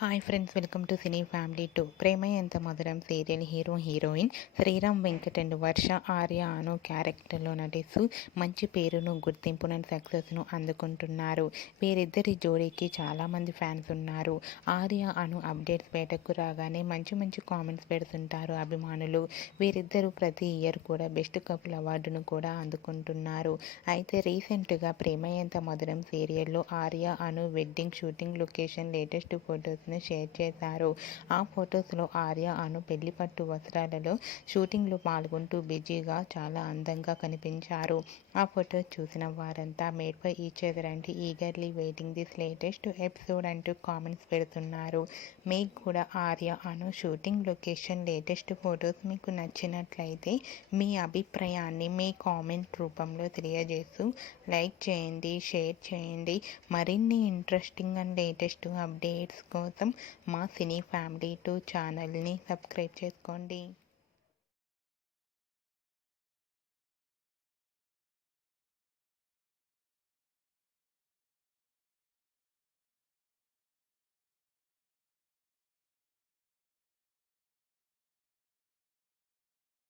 Hi friends, welcome to cine family 2. Prema Entha Madhuram serial hero heroine Sriram Venkat and Varsha Arya Anu క్యారెక్టర్లో నటిస్తూ మంచి పేరును, గుర్తింపును, సక్సెస్ను అందుకుంటున్నారు. వీరిద్దరి జోడీకి చాలామంది ఫ్యాన్స్ ఉన్నారు. ఆర్య అను అప్డేట్స్ బయటకు రాగానే మంచి మంచి కామెంట్స్ పెడుతుంటారు అభిమానులు. వీరిద్దరూ ప్రతి ఇయర్ కూడా బెస్ట్ కపుల్ అవార్డును కూడా అందుకుంటున్నారు. అయితే రీసెంట్గా ప్రేమ ఎంత మధురం సీరియల్లో Arya Anu wedding shooting location latest photos share చేశారు. ఆ ఫొటోస్లో ఆర్య అను పెళ్లి పట్టు వస్త్రాలలో షూటింగ్లో పాల్గొంటూ బిజీగా చాలా అందంగా కనిపించారు. ఆ ఫొటోస్ చూసిన వారంతా మేడ్ ఫర్ ఈచ్ అదర్ అంటే eagerly waiting this latest episode అంటూ కామెంట్స్ పెడుతున్నారు. మీకు కూడా ఆర్య అను షూటింగ్ లొకేషన్ లేటెస్ట్ ఫొటోస్ మీకు నచ్చినట్లయితే మీ అభిప్రాయాన్ని మీ కామెంట్ రూపంలో తెలియజేస్తూ లైక్ చేయండి, షేర్ చేయండి. మరిన్ని ఇంట్రెస్టింగ్ అండ్ లేటెస్ట్ అప్డేట్స్ కోసం మా సినీ ఫ్యామిలీ 2 ఛానల్ని సబ్స్క్రైబ్ చేసుకోండి.